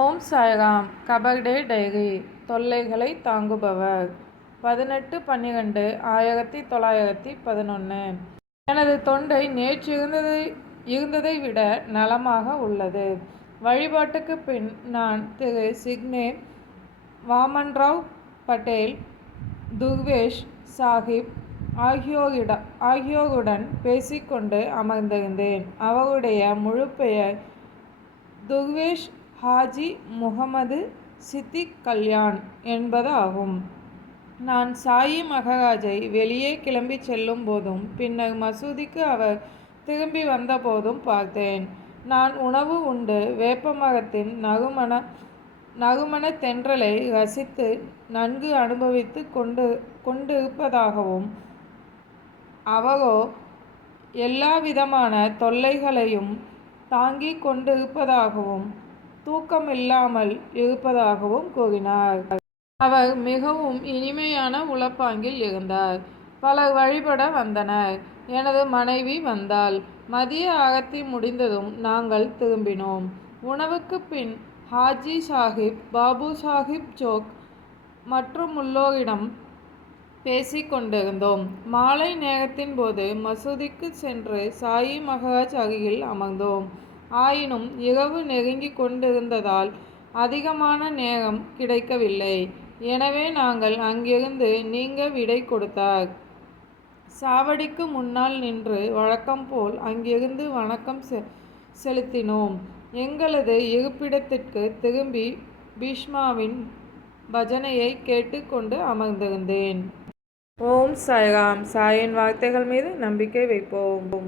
ஓம் Sairam. கபர்டே diary. தொல்லைகளை தாங்குபவர். 18/12/1911. எனது தொண்டை நேற்று இருந்ததை விட நலமாக உள்ளது. வழிபாட்டுக்கு பின் நான் திரு சிக்னே, வாமன்ராவ் பட்டேல், துர்வேஷ் சாஹிப் ஆகியோருடன் பேசிக்கொண்டு அமர்ந்திருந்தேன். அவருடைய முழு பெயர் துர்வேஷ் ஹாஜி முகமது சித்திக் கல்யாண் என்பதாகும். நான் சாயி மகராஜை வெளியே கிளம்பி செல்லும் போதும் பின்னர் மசூதிக்கு அவர் திரும்பி வந்த போதும் பார்த்தேன். நான் உணவு உண்டு வேப்பமரத்தின் நறுமண தென்றலை ரசித்து நன்கு அனுபவித்து கொண்டிருப்பதாகவும் அவரோ எல்லாவிதமான தொல்லைகளையும் தாங்கிக் கொண்டிருப்பதாகவும் தூக்கமில்லாமல் இருப்பதாகவும் கூறினார். அவர் மிகவும் இனிமையான உளப்பாங்கில் இருந்தார். பலர் வழிபட வந்தனர். எனது மனைவி வந்தாள். மதிய ஆரத்தி முடிந்ததும் நாங்கள் திரும்பினோம். உணவுக்கு பின் ஹாஜி சாஹிப், பாபு சாஹிப் ஜோக் மற்றுமுள்ளோரிடம் பேசிக் கொண்டிருந்தோம். மாலை நேரத்தின் போது மசூதிக்கு சென்று சாயி மகராஜ் அருகில் அமர்ந்தோம். ஆயினும் இரவு நெருங்கிக் கொண்டிருந்ததால் அதிகமான நேரம் கிடைக்கவில்லை. எனவே நாங்கள் அங்கிருந்து நீங்க விடை கொடுத்தார். சாவடிக்கு முன்னால் நின்று வழக்கம் போல் அங்கிருந்து வணக்கம் செலுத்தினோம். எங்களது இருப்பிடத்திற்கு திரும்பி பீஷ்மாவின் பஜனையை கேட்டு கொண்டு அமர்ந்திருந்தேன். ஓம் சாய்ராம். சாயின் வார்த்தைகள் மீது நம்பிக்கை வைப்போம்.